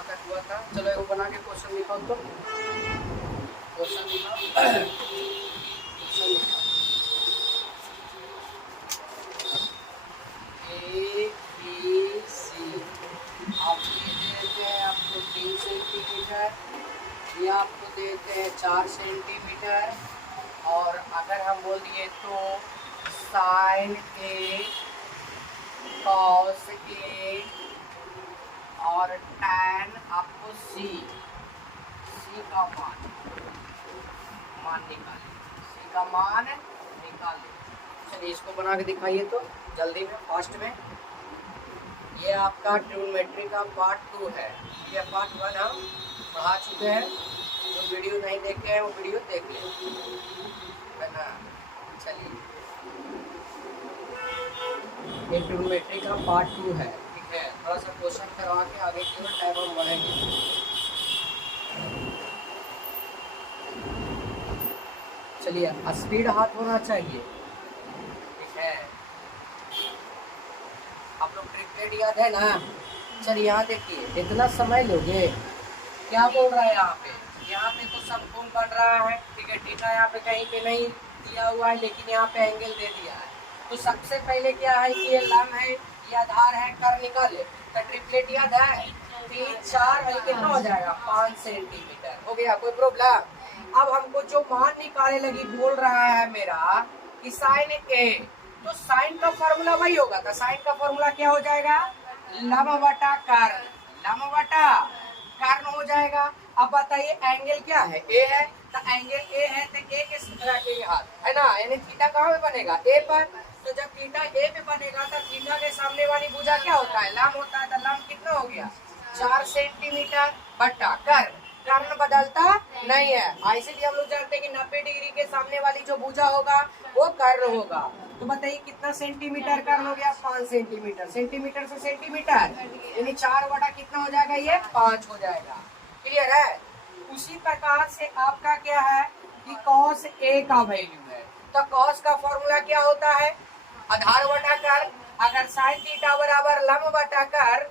कहाँ तक हुआ था। चलो वो बना के क्वेश्चन लिखो तो क्वेश्चन लिखो क्वेश्चन लिखो ए बी सी। आपको ये दे देते हैं आपको 3 सेंटीमीटर, ये आपको देते हैं 4 सेंटीमीटर। और अगर हम बोल दिए तो साइन ए कॉस ए और टैन आपको सी का मान निकाले, सी का मान निकाले। चलिए इसको बना के दिखाइए तो जल्दी में, फास्ट में। ये आपका ट्रिग्नोमेट्री का पार्ट 2 है। ये पार्ट 1 हम पढ़ा चुके हैं। जो वीडियो नहीं देखे हैं वो वीडियो देख लें, है ना। चलिए ये ट्रिग्नोमेट्री का पार्ट 2 है, ठीक है। थोड़ा सा क्वेश्चन करवा के आगे की ओर टाइम हम बढ़ेंगे। चलिए स्पीड हाथ होना चाहिए, ठीक है। आप लोग ट्रिपलेट याद है ना। चलिए यहाँ देखिए, इतना समय लोगे। क्या बोल रहा है यहाँ पे तो समकोण बन रहा है, ठीक है। थीटा यहाँ पे कहीं पे नहीं दिया हुआ है, लेकिन यहाँ पे एंगल दे दिया है। तो सबसे पहले क्या है कि ये लंब है, ये आधार है, कर निकाले। तो ट्रिपलेट याद है 3 4 है, कितना हो जाएगा 5 सेंटीमीटर हो गया। कोई प्रॉब्लम। अब हमको जो मान निकाले लगी बोल रहा है मेरा कि साइन ए, तो साइन का फॉर्मूला वही होगा। तो साइन का फॉर्मूला क्या हो जाएगा, लंब बटा कर्ण, लंब बटा कर्ण हो जाएगा। अब बताइए एंगल क्या है, ए है। तो एंगल ए है तो ए के रखेंगे हाथ, है ना। यानी थीटा कहाँ पे बनेगा, ए पर। तो जब थीटा ए पे बनेगा तो थीटा के सामने वाली भुजा क्या होता है, लंब होता है। तो लंब कितना हो गया 4 सेंटीमीटर बटा कर्ण। कर्ण बदलता नहीं है, इसीलिए हम लोग जानते हैं कि 90 डिग्री के सामने वाली जो भुजा होगा वो कर्ण होगा। तो बताइए कितना सेंटीमीटर कर्ण हो गया, 5 सेंटीमीटर। सेंटीमीटर से सेंटीमीटर यानी 4 बटा कितना हो जाएगा, ये 5 हो जाएगा। क्लियर है। उसी प्रकार से आपका क्या है कि cos A का वैल्यू है। तो cos का फॉर्मूला क्या होता है, आधार बटा कर्ण। अगर sin थीटा बराबर लंब बटा कर्ण,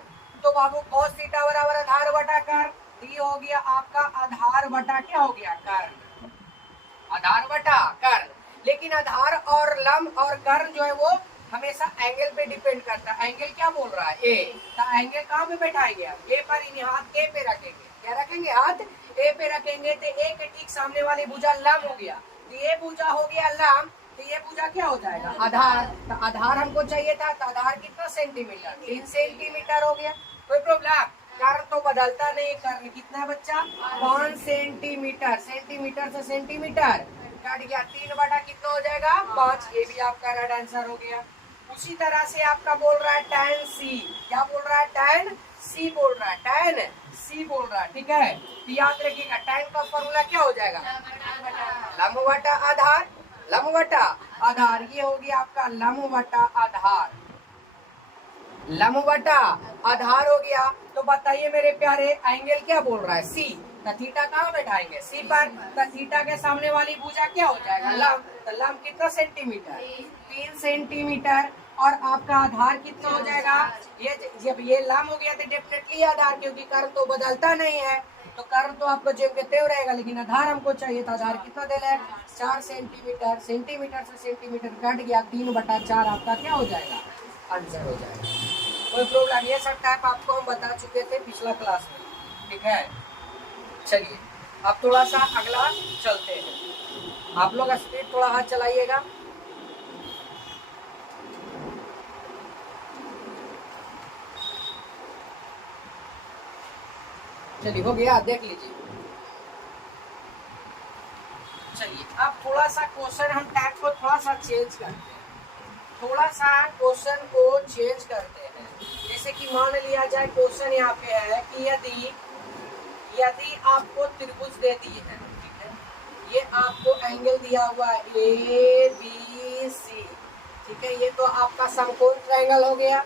तो बाबू cos थीटा बराबर आधार बटा कर्ण। ये हो गया आपका आधार बटा क्या हो गया, कर्ण, आधार बटा कर्ण। लेकिन आधार और लंब और कर्ण जो है वो हमेशा एंगल पे डिपेंड करता है। एंगल क्या बोल रहा है, ए। तो एंगल कहाँ पे बैठाएंगे आप, ए पर। इन हाथ ए पे रखेंगे, क्या रखेंगे, हाथ ए पे रखेंगे। तो ए के ठीक सामने वाली भुजा लंब हो गया, तो ये भुजा हो गया लंब, तो ये भुजा क्या हो जाएगा, आधार। तो आधार हमको चाहिए था, तो आधार कितना सेंटीमीटर, 3 सेंटीमीटर हो गया। कोई प्रॉब्लम। कर्ण तो बदलता नहीं, कर्ण कितना बच्चा 5 सेंटीमीटर। सेंटीमीटर से सेंटीमीटर कट गया, 3 बटा कितना हो जाएगा 5। ये भी आपका राइट आंसर हो गया। उसी तरह से आपका बोल रहा है tan C, क्या बोल रहा है, tan C बोल रहा है, tan C बोल रहा है, ठीक है। तो याद रखिएगा tan का फॉर्मूला क्या हो जाएगा, लंब बटा आधार, लंब बटा आधार। ये हो गया आपका लंब बटा आधार, लंब बटा आधार हो गया। तो बताइए मेरे प्यारे एंगल क्या बोल रहा है, C। तो थीटा कहाँ बैठाएंगे, C पर। तो थीटा के सामने वाली भुजा क्या हो जाएगा, लंब। तो लंब कितना सेंटीमीटर, 3 सेंटीमीटर। और आपका आधार कितना हो जाएगा, ये जब ये लंब हो गया तो डेफिनेटली आधार, क्योंकि कर्ण तो बदलता नहीं है। तो कर्ण तो आपको जेब के तेव रहेगा, लेकिन आधार हमको चाहिए था। आधार कितना दे रहा है 4 सेंटीमीटर। सेंटीमीटर से सेंटीमीटर कट गया, 3 बटा 4 आपका क्या हो जाएगा, आंसर हो जाएगा। कोई प्रॉब्लम। ये सब टाइप आपको हम बता चुके थे पिछला क्लास में, ठीक है। चलिए अब थोड़ा सा अगला चलते हैं। आप लोग स्पीड थोड़ा हाथ चलाइएगा। चलिए हो गया, देख लीजिए। चलिए अब थोड़ा सा क्वेश्चन हम टाइप को थोड़ा सा चेंज करते हैं, थोड़ा सा क्वेश्चन को चेंज करते हैं। जैसे कि मान लिया जाए क्वेश्चन यहाँ पे है कि यदि आपको त्रिभुज दे दिए हैं, ठीक है। ये आपको एंगल दिया हुआ है ABC, ठीक है। ये तो आपका समकोण ट्रायंगल हो गया,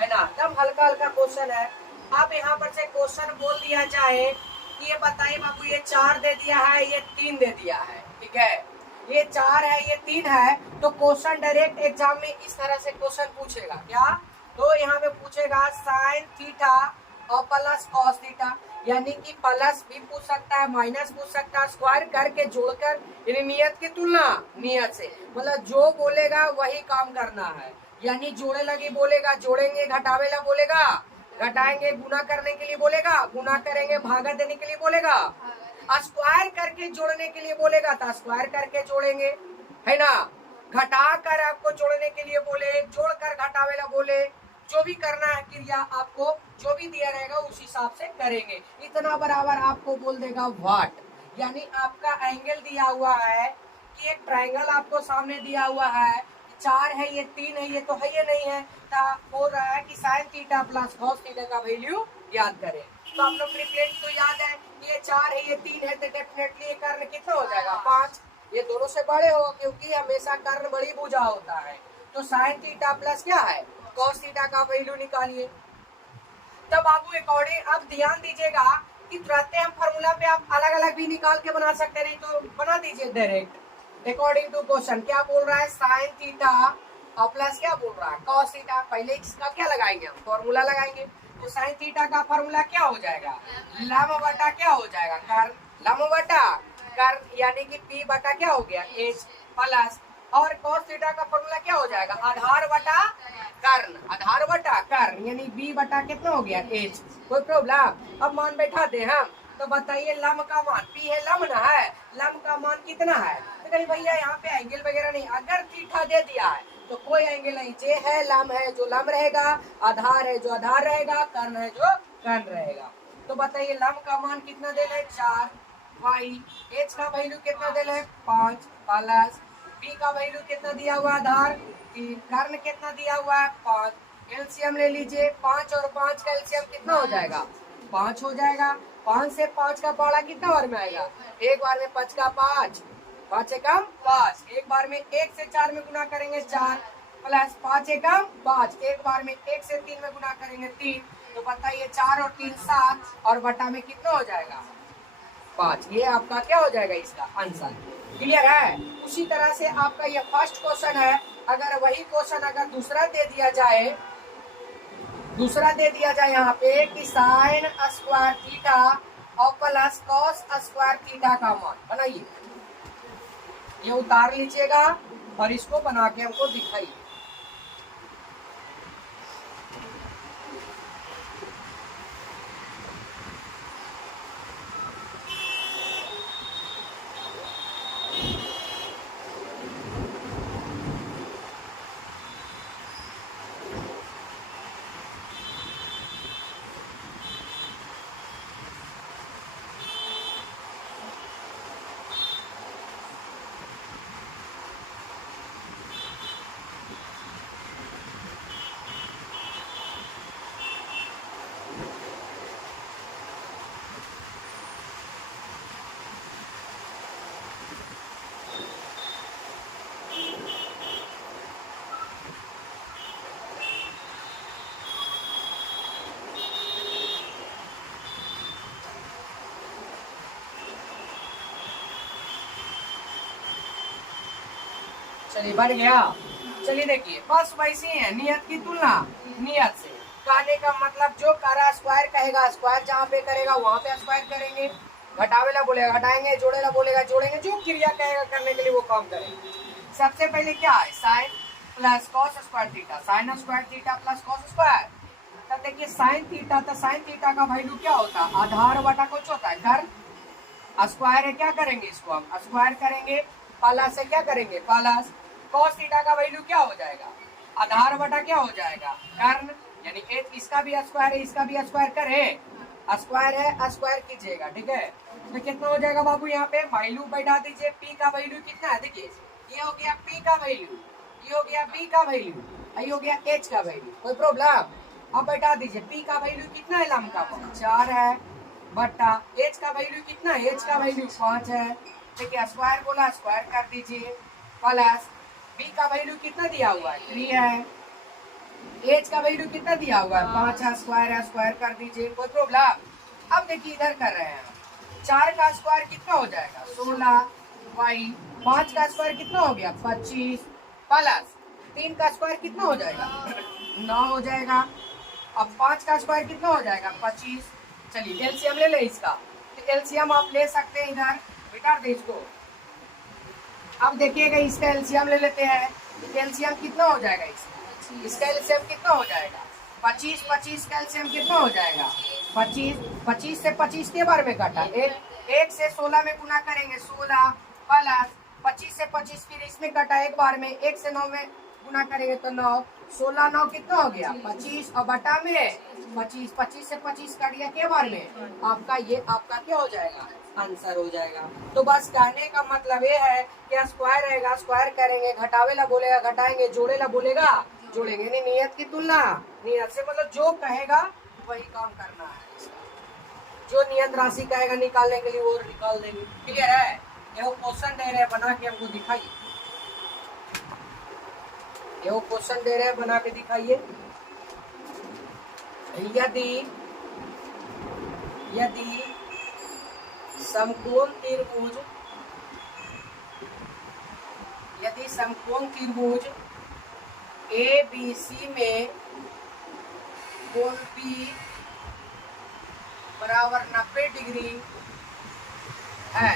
है ना। एकदम हल्का हल्का क्वेश्चन है। अब यहाँ पर से क्वेश्चन बोल दिया जाए कि ये बताइए बाबू, ये 4 दे दिया है, ये 3 दे दिया है, ठीक है। ये 4 है, ये 3 है। तो क्वेश्चन डायरेक्ट एग्जाम में इस तरह से क्वेश्चन पूछेगा क्या, तो यहाँ पे पूछेगा साइन थीटा और प्लस कॉस थीटा, यानी कि प्लस भी पूछ सकता है, माइनस पूछ सकता है, स्क्वायर करके जोड़कर, यानी नियत की तुलना नियत से, मतलब जो बोलेगा वही काम करना है। यानी जोड़े लगी बोलेगा जोड़ेंगे, घटावेला बोलेगा घटाएंगे, गुना करने के लिए बोलेगा गुना करेंगे, भागा देने के लिए बोलेगा स्क्वायर करके जोड़ने के लिए बोलेगा तो स्क्वायर करके जोड़ेंगे, है ना। घटा कर आपको जोड़ने के लिए बोले, जोड़कर घटावेला बोले, जो भी करना है क्रिया आपको जो भी दिया रहेगा उस हिसाब से करेंगे। इतना बराबर आपको बोल देगा वाट, यानी आपका एंगल दिया हुआ है कि एक ट्रायंगल आपको सामने दिया हुआ है, 4 है ये 3 है ये तो है ये नहीं है, तो बोल रहा है कि sine theta plus cos theta का वैल्यू याद करें। तो आप लोग ट्रिपलेट तो याद है, ये 4 है ये 3 है, तो डेफिनेटली ये कर्ण कितना हो जाएगा 5, ये दोनों से बड़े हो क्योंकि हमेशा कर्ण बड़ी भुजा होता है। तो साइन थीटा प्लस क्या है कॉस थीटा का वैल्यू निकालिए। तब बाबू अकॉर्डिंग अब ध्यान दीजिएगा कि तुरंत हम फॉर्मूला पे आप अलग अलग भी निकाल के बना सकते, नहीं तो बना दीजिए डायरेक्ट अकॉर्डिंग टू क्वेश्चन। क्या बोल रहा है साइन थीटा और प्लस क्या बोल रहा है कॉस थीटा। पहले इसका क्या लगाएंगे हम फॉर्मूला लगाएंगे, तो साइन थीटा का फॉर्मूला क्या हो जाएगा लम बटा क्या हो जाएगा कर्ण, लम बटा कर्ण, यानी कि पी बटा क्या हो गया एच प्लस, और cos थीटा का फॉर्मूला क्या हो जाएगा आधार बटा कर्ण, आधार बटा कर्ण, यानी b बटा कितना हो गया h। कोई प्रॉब्लम। अब मान बैठा दे हम, तो बताइए लम का मान p है, लम ना है, लम का मान कितना है, तो कहीं भैया यहाँ पे एंगल वगैरह नहीं, अगर थीटा दे दिया है तो कोई एंगल नहीं, जे है लम है जो लम रहेगा, आधार है जो आधार रहेगा, कर्ण है जो कर्ण रहेगा। तो बताइए लम का मान कितना दे रहे 4, वाई h का वैल्यू कितना दे रहे 5 प्लस b का वैल्यू कितना दिया हुआ आधार 3, कर्ण कितना दिया हुआ है 5, एलसीएम ले लीजिए 5 और 5 का एलसीएम कितना हो जाएगा 5 हो जाएगा। 5 से 5 का पहाड़ा कितना बार में आएगा, एक बार में 5 का 5, 5 एकम 5, एक बार में 1 से 4 में गुना करेंगे 4 प्लस 5 एकम 5, एक बार में 1 से 3 में गुना करेंगे 3, तो बताइए 4 और 3 7 और बटा में कितना हो जाएगा 5। ये आपका क्या हो जाएगा इसका आंसर। क्लियर है। उसी तरह से आपका ये फर्स्ट क्वेश्चन है, अगर वही क्वेश्चन अगर दूसरा दे दिया जाए यहाँ पे कि साइन स्क्वायर थीटा और प्लस कॉस स्क्वायर थीटा का मान बनाइए, ये उतार लीजिएगा और इसको बना के हमको दिखाइए। चलिए बढ़ गया। चलिए देखिए बस वैसे ही है नियत की तुलना नियत से, कहने का मतलब जो करा स्क्वायर कहेगा स्क्वायर जहाँ पे करेगा वहाँ पे स्क्वायर करेंगे, घटावेला बोलेगा घटाएंगे, जोड़ेला बोलेगा जोड़ेंगे, जो क्रिया कहेगा करने के लिए वो काम करेंगे। सबसे पहले क्या है sine plus cos square theta, sine square theta plus cos square. तब देखिए साइन थीटा, तो साइन थीटा का वैल्यू क्या होता है आधार बटा कुछ होता है कर्ण, स्क्वायर है क्या करेंगे इसको हम स्क्वायर करेंगे, प्लस से क्या करेंगे प्लस, कॉस थीटा का वैल्यू क्या हो जाएगा आधार बटा क्या हो जाएगा कर्ण, यानी एच इसका भी स्क्वायर है इसका भी स्क्वायर करे, स्क्वायर है स्क्वायर कीजिएगा, ठीक है। तो कितना हो जाएगा बाबू यहाँ पे वैल्यू बैठा दीजिए, पी का वैल्यू कितना है देखिए, ये हो गया पी का वैल्यू, ये हो गया बी का वैल्यू, ये हो गया एच का वैल्यू, कोई प्रॉब्लम। अब बैठा दीजिए पी का वैल्यू कितना है लम का 4 है बटा एच का वैल्यू कितना है, एच का वैल्यू 5 है, ठीक है, स्क्वायर बोला स्क्वायर कर दीजिए, प्लस बी का वैल्यू कितना दिया हुआ है 3 है, एच का वैल्यू कितना दिया हुआ है 5 है, स्क्वायर है स्क्वायर कर दीजिए, कोई प्रॉब्लम। अब देखिए इधर कर रहे हैं 4 का स्क्वायर कितना हो जाएगा 16 वाई, 5 का स्क्वायर कितना हो गया 25 प्लस 3 का स्क्वायर कितना हो जाएगा 9 हो जाएगा, अब 5 का स्क्वायर कितना हो जाएगा 25। चलिए एलसीएम ले ले इसका, तो एलसीएम आप ले सकते हैं इधर, बिठा दे इसको। अब देखिएगा इसका एलसीएम ले लेते हैं, एलसीएम कितना हो जाएगा इसका एलसीएम कितना हो जाएगा 25, 25 का एलसीएम कितना हो जाएगा 25, 25 से 25 के बार में काटा, एक से 16 में गुना करेंगे 16 प्लस 25 से 25 फिर इसमें कटा एक बार में, 1 से 9 में गुना करेंगे तो 9, 16 9 कितना हो गया 25 और बटा में 25, 25 से 25 काट गया के बार में, आपका ये आपका क्या हो जाएगा आंसर हो जाएगा। तो बस कहने का मतलब ये है कि स्क्वायर रहेगा स्क्वायर करेंगे, घटावे ला बोलेगा घटाएंगे, जोड़े ला बोलेगा जोड़ेंगे, नहीं नियत की तुलना, नियत से मतलब जो कहेगा वही काम करना है, जो नियत राशि कहेगा निकालने के लिए वो निकाल देंगे। क्लियर है? ये वो क्वेश्चन दे रहे हैं बना के हमको दिखाइए, ये वो क्वेश्चन दे रहे हैं बना के दिखाइए। यदि यदि समकोण त्रिभुज, यदि समकोण त्रिभुज ए बी सी में कोण P बराबर 90 डिग्री है,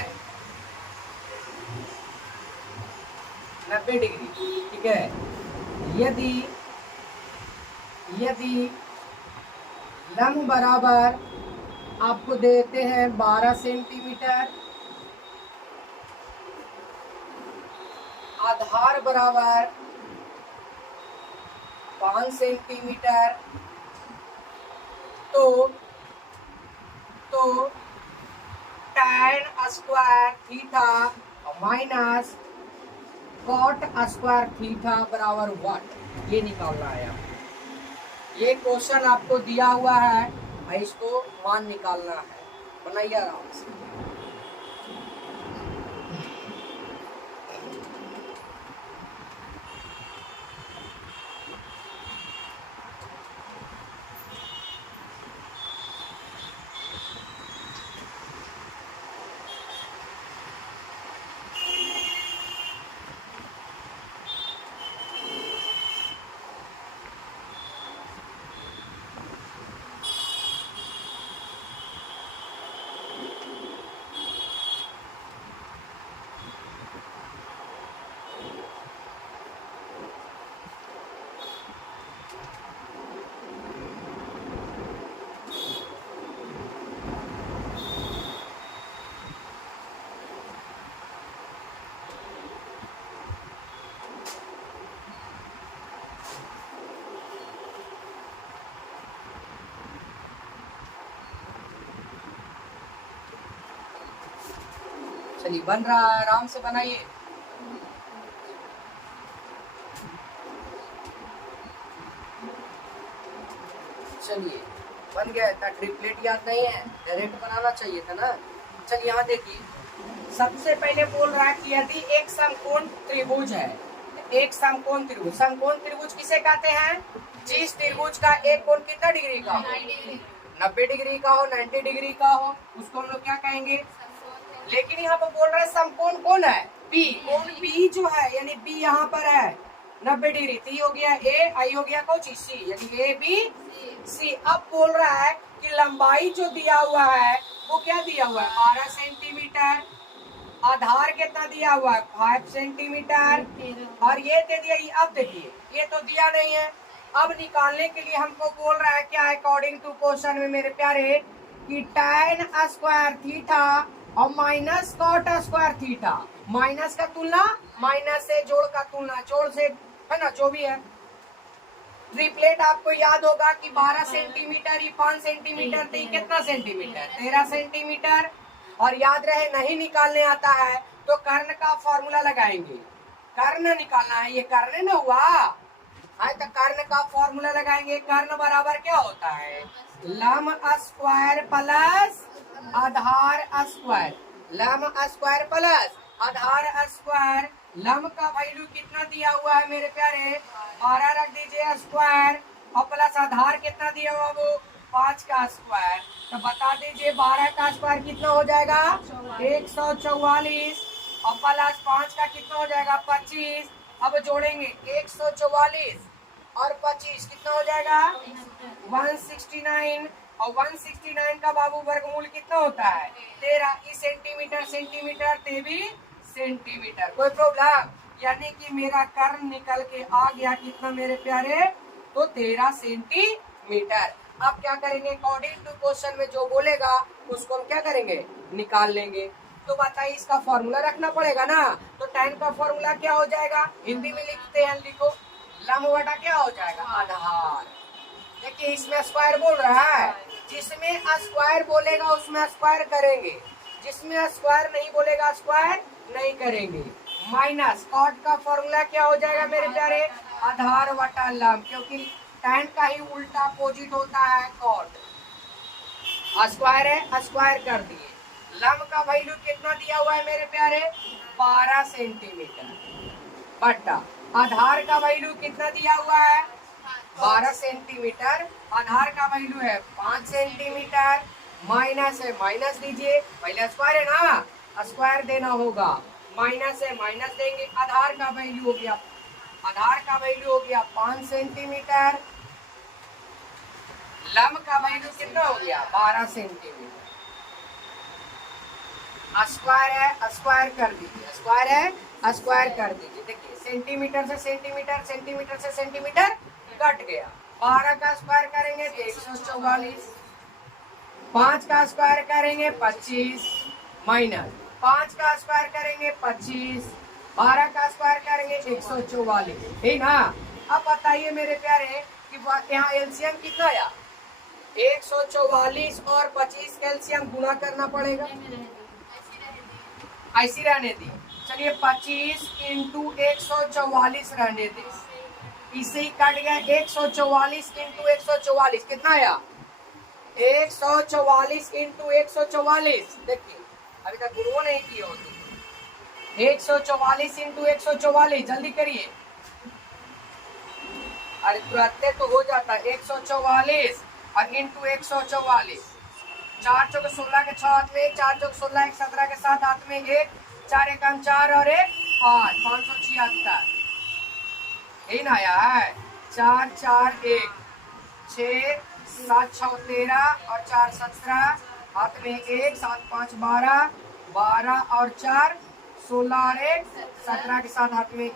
90 डिग्री, ठीक है। यदि यदि लंब बराबर आपको देते हैं 12 सेंटीमीटर, आधार बराबर 5 सेंटीमीटर, तो tan square theta minus cot square theta बराबर व्हाट, ये निकालना है। ये क्वेश्चन आपको दिया हुआ है, इसको मान निकालना है, बनाइए आराम से। चलिए बन रहा है, आराम से बनाइए। चलिए बन गया, इतना ट्रिपलेट याद नहीं है, डायरेक्ट बनाना चाहिए था ना। चलिए यहाँ देखिए, सबसे पहले बोल रहा है कि यदि एक समकोण त्रिभुज है, एक समकोण त्रिभुज, समकोण त्रिभुज किसे कहते हैं, जिस त्रिभुज का एक कोण कितना डिग्री का हो, 90 डिग्री का हो, 90 डिग्री का हो, उसको हम लोग क्या कहेंगे। लेकिन यहाँ पर बोल रहा है समकोण कौन है P, कोण P जो है यानी B यहाँ पर है 90 डिग्री, T हो गया A, I हो गया कौन चीज C, यानी A B C। अब बोल रहा है कि लंबाई जो दिया हुआ है वो क्या दिया हुआ है 12 सेंटीमीटर, आधार कितना दिया हुआ है 5 सेंटीमीटर, और ये दे दिया। अब देखिए ये तो दिया नहीं है, अब निकालने के लिए हमको बोल रहा है क्या, अकॉर्डिंग टू क्वेश्चन में मेरे प्यारे, कि tan स्क्वायर थीटा और minus cot square theta, minus का तुलना माइनस से, जोड़ का तुलना जोड़ से, है ना, जो भी है। ट्रिपलेट आपको याद होगा कि 12 सेंटीमीटर, ये 5 सेंटीमीटर, तो कितना सेंटीमीटर 13 सेंटीमीटर। और याद रहे नहीं निकालने आता है तो कर्ण का फॉर्मूला लगाएंगे, कर्ण निकालना है, ये कर्ण न हुआ है तो कर्ण का फॉर्मूला लगाएंगे। कर्ण बराबर क्या होता है, लंब स्क्वायर प्लस आधार स्क्वायर, लंब स्क्वायर प्लस आधार स्क्वायर। लंब का वैल्यू कितना दिया हुआ है मेरे प्यारे 12 रख दीजिए स्क्वायर, और प्लस आधार कितना दिया हुआ वो 5 का स्क्वायर। तो बता दीजिए 12 का स्क्वायर कितना हो जाएगा 144, और प्लस 5 का कितना हो जाएगा 25। अब जोड़ेंगे 144 और 25 कितना हो जाएगा 169। और 169 का बाबू वर्गमूल कितना होता है 13। ई सेंटीमीटर सेंटीमीटर ते भी सेंटीमीटर। कोई प्रॉब्लम? यानी कि मेरा कर्ण निकल के आ गया कितना मेरे प्यारे तो 13 सेंटीमीटर। अब क्या करेंगे अकॉर्डिंग टू क्वेश्चन में जो बोलेगा उसको हम क्या करेंगे निकाल लेंगे। तो बताइए इसका फॉर्मूला रखना पड़ेगा ना। तो tan का फॉर्मूला क्या हो जाएगा हिंदी में लिखते हैं लिखो लंब बटा क्या हो जाएगा आधार। देखिए इसमें स्क्वायर बोल रहा है जिसमें स्क्वायर बोलेगा उसमें स्क्वायर करेंगे जिसमें स्क्वायर नहीं बोलेगा स्क्वायर नहीं करेंगे। माइनस कॉट का फॉर्मूला क्या हो जाएगा मेरे प्यारे आधार बटा लंब क्योंकि tan का ही उल्टा अपोजिट होता है कॉट। स्क्वायर है स्क्वायर कर दिए। लंब का वैल्यू कितना दिया हुआ है मेरे प्यारे 12 सेंटीमीटर बटा आधार का वैल्यू कितना दिया हुआ है 12 सेंटीमीटर। आधार का वैल्यू है 5 सेंटीमीटर। माइनस है माइनस दीजिए पहले स्क्वायर है ना स्क्वायर देना होगा। माइनस है माइनस देंगे आधार का वैल्यू हो गया 5 सेंटीमीटर। लंब का वैल्यू कितना हो गया 12 सेंटीमीटर। स्क्वायर है स्क्वायर कर दीजिए स्क्वायर है स्क्वायर कर दीजिए। देखिए सेंटीमीटर से सेंटीमीटर सेंटीमीटर से सेंटीमीटर कट गया। 12 का स्क्वायर करेंगे तो 144। 5 का स्क्वायर करेंगे 25 माइनस 5 का स्क्वायर करेंगे 25। 12 का स्क्वायर करेंगे 144 है ना। अब बताइए मेरे प्यारे कि यहाँ एलसीएम कितना आया 144 और 25 कैल्शियम गुणा करना पड़ेगा। ऐसी रहने दी चलिए 25 इंटू 144 रहने दी इसे ही कट गया 144 इंटू 144 कितना आया 144 इंटू 144। देखिए अभी तक गुरुओं नहीं किए होते 144 इंटू 144 जल्दी करिए। अरे तुरंत तो हो जाता है 144 और इंटू 144 4 चौक 16 के 6 हाथ में 4 चौक 16 एक 17 के 7 हाथ में 1 4 एकम 4 और 1 5 576 यही ना आया है 4 4 1 6 7 6 13 और 4 17 हाथ में 1 7 5 12 12 और 4 16 और 1 17 के 7 हाथ में 1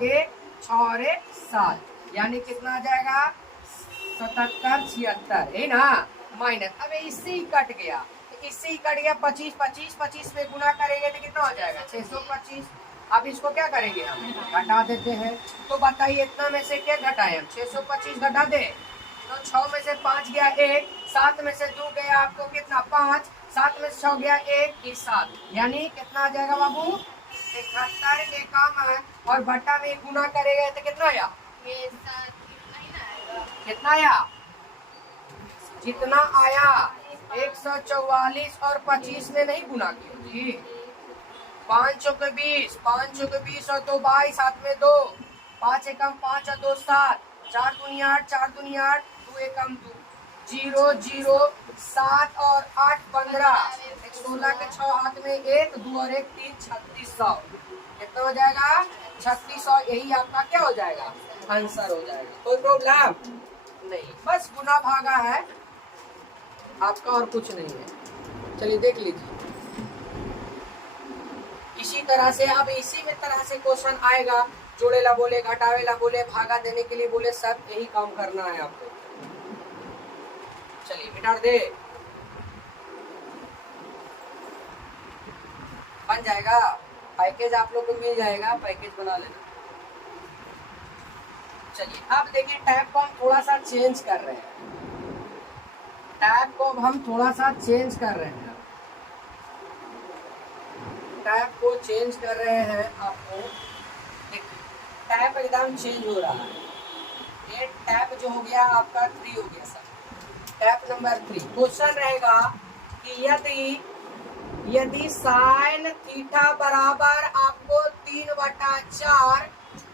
6 और 1 7 यानी कितना आ जाएगा 77 76 है ना। माइनस अब इससे ही कट गया इससे ही कट गया 25 25 25 में गुना करेंगे तो कितना हो जाएगा 625। अब इसको क्या करेंगे हम घटा देते हैं। तो बताइए इतना में से क्या घटाए हम 625 घटा दे तो 6 में से 5 गया 1 7 में से 2 गया आपको कितना 5 7 में से 6 गया 1 की 7 यानी कितना आ जाएगा बाबू 71 के काम है और बट्टा में गुना करेगा तो कितना आया कितना आया जितना आया 144 और 25 में नहीं गुना किया जी 5 चौके 20 5 चौके 20 और 2 22 हाथ में 2 5 एकम 5 और 2 7 4 दूनी 8 4 दूनी 8 2 एकम 2 0 0 7 और 8 15 16 के 6 हाथ में 1 2 और 1 3 3600 कितना हो जाएगा 3600। यही आपका क्या हो जाएगा आंसर हो जाएगा। कोई प्रॉब्लम नहीं बस गुना भागा है आपका और कुछ नहीं है। चलिए देख लीजिए इसी तरह से अब इसी में तरह से क्वेश्चन आएगा जोड़ेला बोले घटावेला बोले भागा देने के लिए बोले सब यही काम करना है आपको। चलिए मिटा दे बन जाएगा पैकेज आप लोग को मिल जाएगा पैकेज बना लेना। चलिए अब देखिए टैब को हम थोड़ा सा चेंज कर रहे हैं टैब को अब हम थोड़ा सा चेंज कर रहे हैं टैब को चेंज कर रहे हैं आपको टैब एकदम चेंज हो रहा है। ये टैब जो हो गया आपका 3 हो गया सर टैब नंबर 3। क्वेश्चन रहेगा कि यदि साइन थीटा बराबर आपको 3/4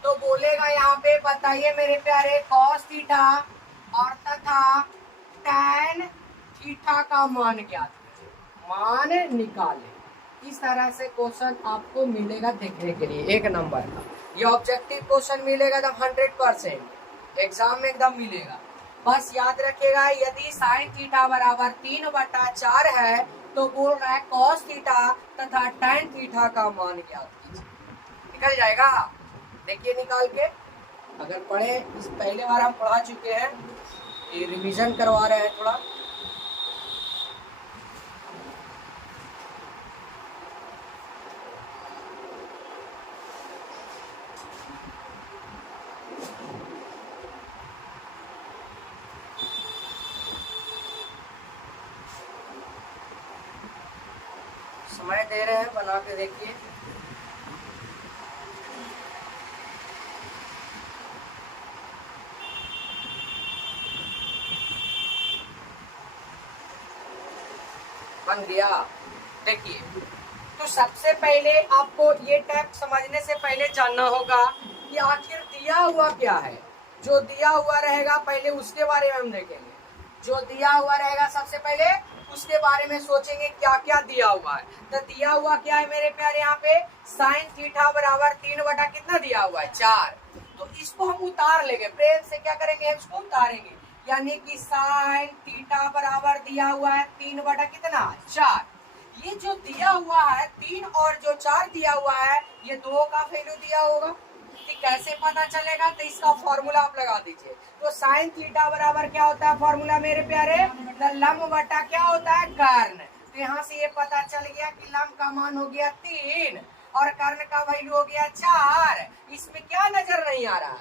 तो बोलेगा यहाँ पे बताइए मेरे प्यारे कॉस थीटा और तथा टैन थीटा का मान ज्ञात मान निकाले। इस तरह से क्वेश्चन आपको मिलेगा देखने के लिए 1 नंबर का। ये ऑब्जेक्टिव क्वेश्चन मिलेगा एकदम 100%। एग्जाम में एकदम मिलेगा। बस याद रखिएगा, यदि साइन थीटा बराबर 3/4 है तो बोल रहा है कॉस थीटा तथा टैन थीटा का मान ज्ञात कीजिए। निकल जाएगा, देखिए निकाल के। अगर पढ़े, इस पहले बार हम पढ़ा चुके हैं, ये रिवीजन करवा रहे हैं थोड़ा। समय दे रहे हैं, बना के देखिए। बन गया। देखिए, तो सबसे पहले आपको ये टैप समझने से पहले जानना होगा कि आखिर दिया हुआ क्या है। जो दिया हुआ रहेगा पहले उसके बारे में हम देखेंगे। जो दिया हुआ रहेगा सबसे पहले उसके बारे में सोचेंगे क्या क्या दिया हुआ है। तो दिया हुआ क्या है मेरे प्यारे, यहाँ पे साइन थीटा बराबर 3 बटा कितना दिया हुआ है 4। तो इसको हम उतार लेंगे, प्रेम से क्या करेंगे, इसको उतारेंगे। यानी कि साइन थीटा बराबर दिया हुआ है 3 बटा कितना 4। ये जो दिया हुआ है 3 और जो 4 दिया हुआ है, ये दो का वैल्यू दिया होगा। कि कैसे पता चलेगा, तो इसका फॉर्मूला आप लगा दीजिए। तो साइन थीटा बराबर क्या होता है फॉर्मूला मेरे प्यारे, लंब बटा क्या होता है कर्ण। तो यहाँ से ये पता चल गया कि लंब का मान हो गया 3 और कर्ण का वैल्यू हो गया 4। इसमें क्या नजर नहीं आ रहा है,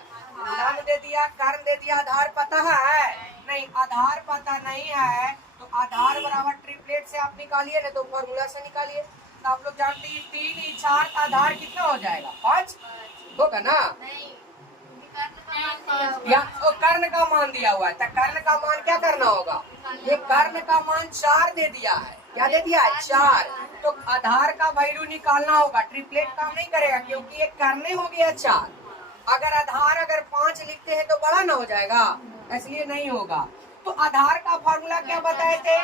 लंब दे दिया, कर्ण दे दिया, आधार पता है नहीं, आधार पता नहीं है। तो आधार बराबर ट्रिपलेट से आप निकालिए, ना तो फॉर्मूला से निकालिए। तो आप लोग जानते हैं 3 4 का आधार कितना हो जाएगा 5 होगा ना। या तो कर्ण का मान दिया हुआ है, तो कर्ण का मान क्या करना होगा, ये कर्ण का मान 4 दे दिया है। क्या दे दिया है 4। तो आधार का वैल्यू निकालना होगा, ट्रिपलेट काम नहीं करेगा क्योंकि ये कर्ण हो गया 4। अगर आधार अगर 5 लिखते हैं तो बड़ा ना हो जाएगा, इसलिए नहीं होगा। तो आधार का फॉर्मूला क्या बताए थे,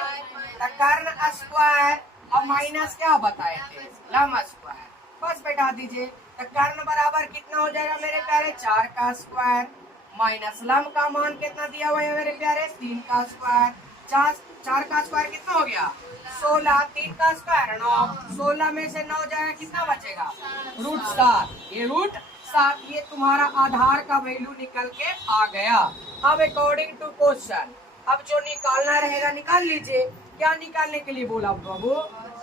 कर्ण स्क्वायर और माइनस क्या बताए थे लंब स्क्वायर। बस बैठा दीजिए। तो कर्ण बराबर कितना हो जाएगा मेरे प्यारे 4 का स्क्वायर माइनस लंब का मान कितना दिया हुआ है मेरे प्यारे 3 का स्क्वायर। 4 का स्क्वायर कितना हो गया 16, 3 का स्क्वायर 9, 16 में से 9 जाएगा कितना बचेगा √7। ये √7 ये तुम्हारा आधार का वैल्यू निकल के आ गया। अब अकॉर्डिंग टू क्वेश्चन, अब जो निकालना रहेगा निकाल लीजिए। क्या निकालने के लिए बोला बाबू,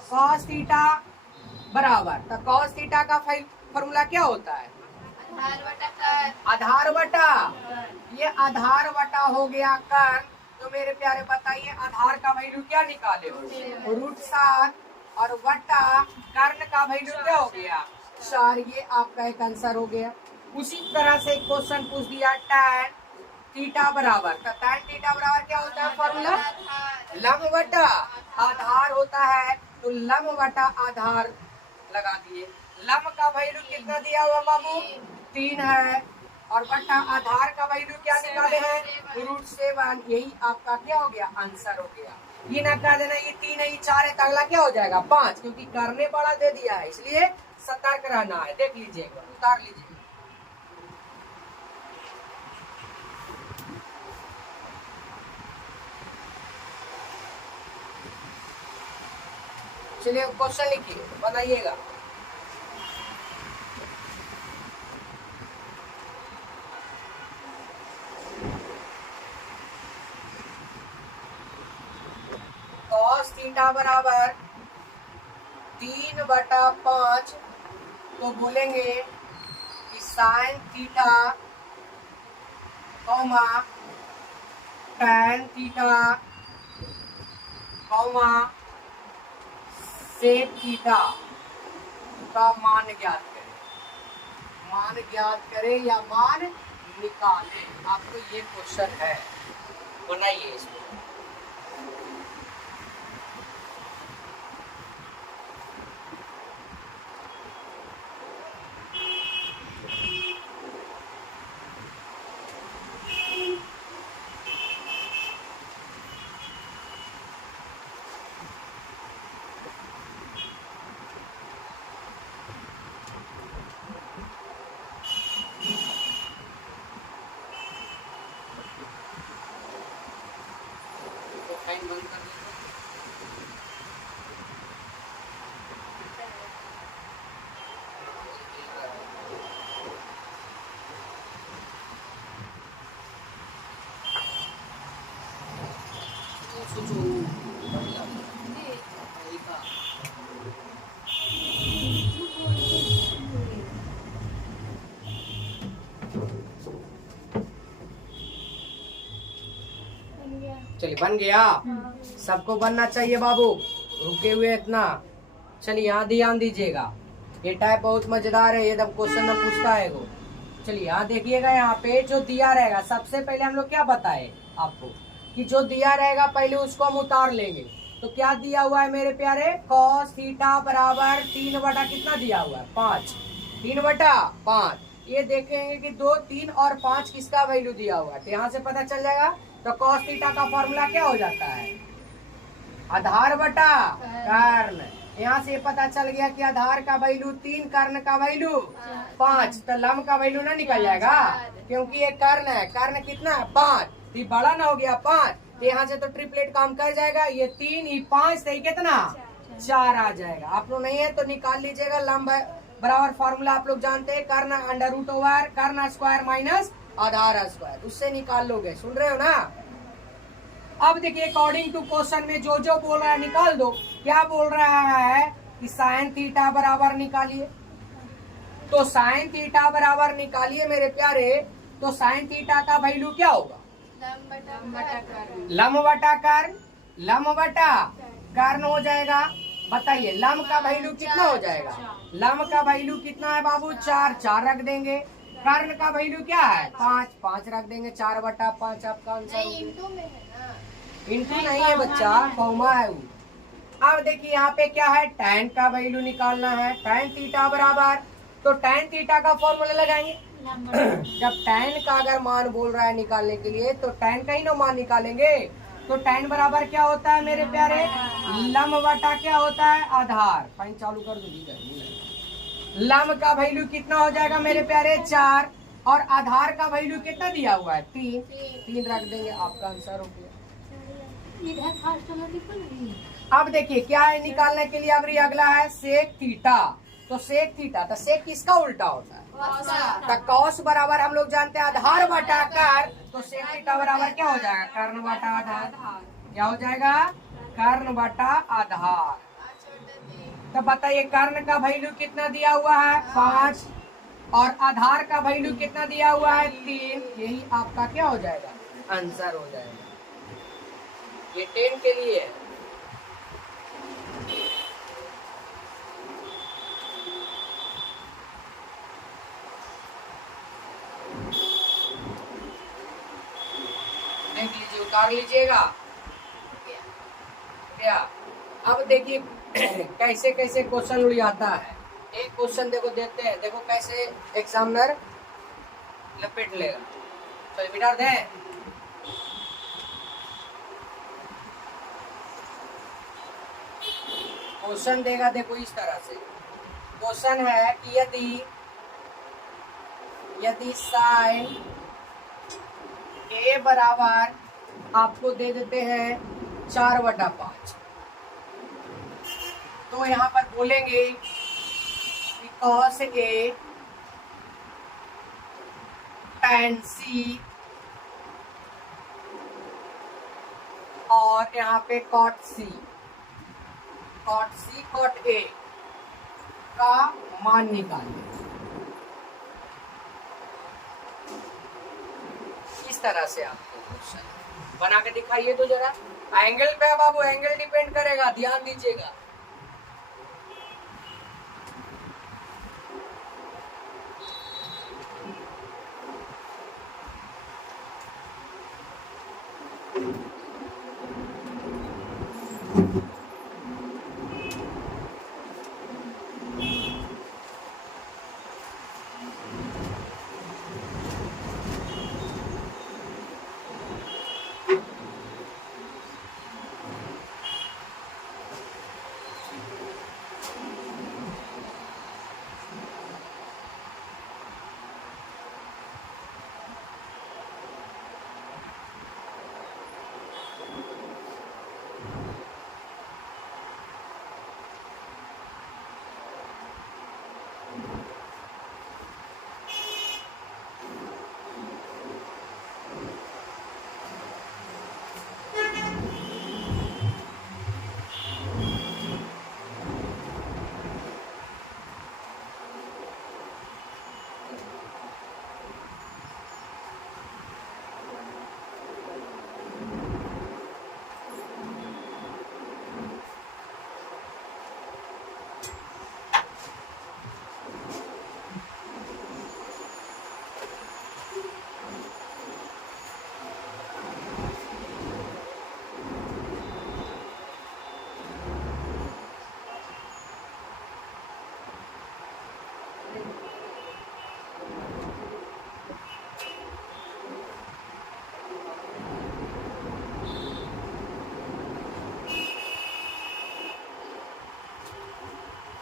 cos थीटा बराबर, तो cos थीटा का फॉर्मूला क्या होता है आधार बटा, ये आधार बटा हो गया कर्ण। तो मेरे प्यारे बताइए आधार का वैल्यू क्या निकाले √7 और बटा कर्ण का वैल्यू क्या हो गया 4। ये आपका एक आंसर हो गया। उसी तरह से एक क्वेश्चन पूछ दिया tan थीटा बराबर, तो tan थीटा बराबर क्या होता है फॉर्मूला लंब बटा आधार होता है। तो लंब बटा आधार लगा दिए। लंब का वैल्यू कितना दिया हुआ बाबू 3 है और बटा आधार का वैल्यू क्या निकाले हैं √7। यही आपका क्या हो गया आंसर हो गया। ये ना कह देना ये 3 है ये 4 है, तो अगला क्या हो जाएगा 5, क्योंकि करने बड़ा दे दिया है, इसलिए सतर्क रहना है। देख लीजिए एक बार, उतार लीजिए। चलिए क्वेश्चन लिखिए, बताइएगा। cos थीटा बराबर 3/5, तो बोलेंगे कि sine theta comma tan theta comma sec theta का मान ज्ञात करें। मान ज्ञात करें या मान निकालें, आपको ये क्वेश्चन है, बनाइए इसको। चलिए बन गया, सबको बनना चाहिए बाबू, रुके हुए इतना। चलिए यहाँ ध्यान दीजिएगा, ये टाइप बहुत मजेदार है, ये जब क्वेश्चन में पूछता है वो। चलिए यहाँ देखिएगा, यहाँ पे जो दिया रहेगा सबसे पहले हम लोग क्या बताए आपको कि जो दिया रहेगा पहले उसको हम उतार लेंगे। तो क्या दिया हुआ है मेरे प्यारे, cos थीटा बराबर 3 बटा कितना दिया हुआ है 5, 3 बटा 5। ये देखेंगे कि 2, 3 और 5 किसका वैल्यू दिया हुआ है, तो यहाँ से पता चल जाएगा। तो cos थीटा का फॉर्मूला क्या हो जाता है, आधार बटा कर्ण। यहाँ से पता चल गया कि आधार का वैल्यू 3, कर्ण का वैल्यू 5, तो लम का वैल्यू ना निकल जाएगा, क्योंकि ये कर्ण है, कर्ण कितना है 5, ये बड़ा ना हो गया 5, यहाँ से तो ट्रिपलेट काम कर जाएगा, ये 3 ये 5 से कितना 4 आ जाएगा। आप लोग नहीं है तो निकाल लीजिएगा, लम बराबर फॉर्मूला आप लोग जानते हैं, कर्ण अंडर रूट ओवर कर्ण स्क्वायर माइनस आधार स्क्वायर, उससे निकाल लोगे, सुन रहे हो ना। अब देखिए अकॉर्डिंग टू क्वेश्चन में जो जो बोल रहा है निकाल दो। क्या बोल रहा है कि साइन थीटा बराबर निकालिए, तो साइन थीटा बराबर निकालिए मेरे प्यारे। तो साइन थीटा का वैल्यू क्या होगा, लम बटा कर्ण, लम बटा कर्ण हो जाएगा। बताइए लम का वैल्यू कितना हो जाएगा, लम का वैल्यू कितना है बाबू 4, 4 रख देंगे। कर्ण का वैल्यू क्या है 5, 5 रख देंगे, 4 बटा 5 आपका आंसर। इंटू नहीं है बच्चा, कॉमा है वो। अब देखिए यहाँ पे क्या है, tan का वैल्यू निकालना है, tan थीटा बराबर, तो tan थीटा का फॉर्मूला लगाएंगे। जब tan का अगर मान बोल रहा है निकालने के लिए, तो tan का ही ना मान निकालेंगे। तो tan बराबर क्या होता है मेरे प्यारे, लम बटा क्या होता है आधार। फाइन चालू कर दो, लम का वैल्यू कितना हो जाएगा मेरे प्यारे 4, और आधार का वैल्यू कितना दिया हुआ है 3, 3 रख देंगे, आपका आंसर हो गया। अब देखिए क्या है निकालने के लिए, अब अगला है सेक थीटा। तो सेक थीटा, तो सेक किसका उल्टा होता है, तो कॉस बराबर हम लोग जानते हैं आधार बटा कर्ण, तो सेक थीटा बराबर क्या हो जाएगा कर्ण बटा आधार। क्या हो जाएगा, कर्ण बटा आधार। तो बताइए कर्ण का वैल्यू कितना दिया हुआ है 5, और आधार का वैल्यू कितना दिया हुआ है 3, यही आपका क्या हो जाएगा आंसर हो जाएगा। ये 10 के लिए है। देख लीजिए, उतार लीजिएगा क्या। अब देखिए कैसे कैसे क्वेश्चन उड़ाता है। एक क्वेश्चन देखो देते हैं, देखो कैसे एग्जामिनर लपेट लेगा। तो बेटा दे क्वेश्चन देगा, देखो इस तरह से क्वेश्चन है कि यदि साइन ए बराबर आपको दे देते हैं 4 बटा 5, तो यहाँ पर बोलेंगे कि cos ए tan सी, और यहाँ पे cot सी cot ए का मान निकालिए। इस तरह से आपको क्वेश्चन बना के दिखाइए तो जरा। एंगल पे बाबू, एंगल डिपेंड करेगा, ध्यान दीजिएगा।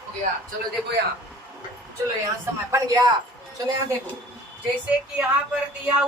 हो गया। चलो देखो यहाँ, चलो यहाँ समय बन गया। चलो यहाँ देखो, जैसे कि यहाँ पर दिया